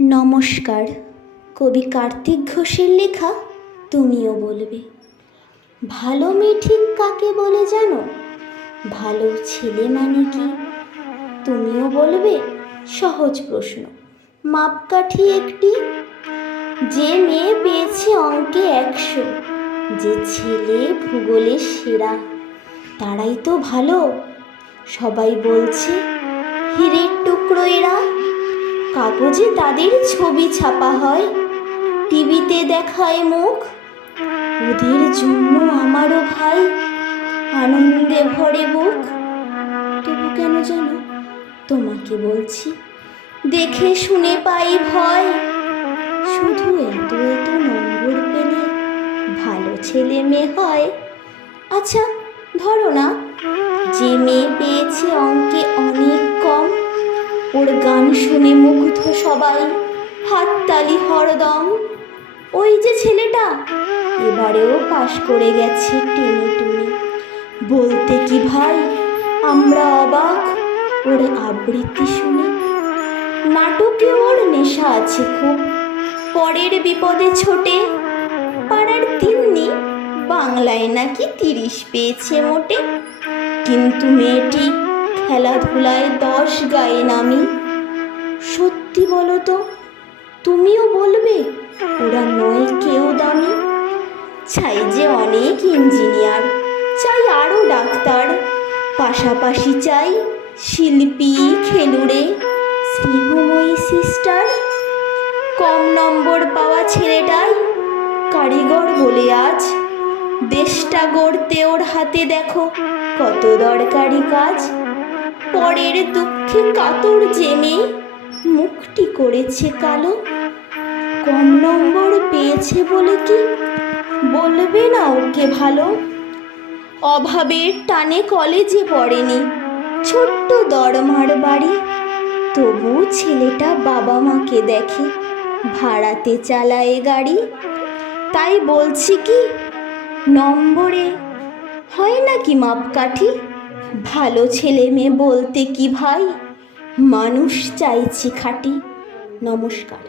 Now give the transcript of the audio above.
নমস্কার। কবি কার্তিক ঘোষের লেখা তুমিও বলবে। ভালো মেয়ে ঠিক কাকে বলে জানো? ভালো ছেলে মানে কি? তুমিও বলবে। সহজ প্রশ্ন, মাপকাঠি একটি। যে মেয়ে পেয়েছে অঙ্কে 100, যে ছেলে ভূগোলে সেরা, তারাই তো ভালো। সবাই বলছে হীরের টুকরো এরা। কাগজে তাদের ছবি ছাপা হয়, টিভিতে দেখায় মুখ। ওদের জন্য আমারও ভাই আনন্দে ভরে বুক। তবু কেন জানো তোমাকে বলছি, দেখে শুনে পাই ভয়। শুধু এত এত নম্বর পেলে ভালো ছেলে মেয়ে হয়? আচ্ছা ধরো না, যে মেয়ে পেয়েছে অঙ্কে অনেক কম, ওর গান শুনে মুগ্ধ সবাই, হাততালি হরদম। ওই যে ছেলেটা এবারেও পাশ করে গেছে টেনে টুনে। বলতে কি ভাই আমরা অবাক ওর আবৃত্তি শুনে। নাটকে ওর নেশা আছে খুব, পরের বিপদে ছোটে। পাড়ার তিন্নি বাংলায় নাকি 30 পেয়েছে মোটে। কিন্তু মেয়েটি খেলাধুলায় 10 গায়ে নামি। সত্যি বলো তো, তুমিও বলবে ওরা নয় কেউ দামি? চাই যে অনেক ইঞ্জিনিয়ার, চাই আরও ডাক্তার, পাশাপাশি চাই শিল্পী, খেলুড়ে, স্নেহময়ী সিস্টার। কম নম্বর পাওয়া ছেলেটাই কারিগর বলে আজ দেশটা গড়তে ওর হাতে দেখো কত দরকারি কাজ। পরের দুঃখে কাতর যে মেয়ে মুখটি করেছে কালো, কম নম্বর পেয়েছে বলে কি বলবে না ওকে ভালো? অভাবের টানে কলেজে পড়েনি, ছোট্ট দরমার বাড়ি, তবু ছেলেটা বাবা মাকে দেখে, ভাড়াতে চালায় গাড়ি। তাই বলছি কি, নম্বরে হয় নাকি মাপকাঠি? ভালো ছেলে মেয়ে বলতে কি ভাই, মানুষ চাইছি খাঁটি। নমস্কার।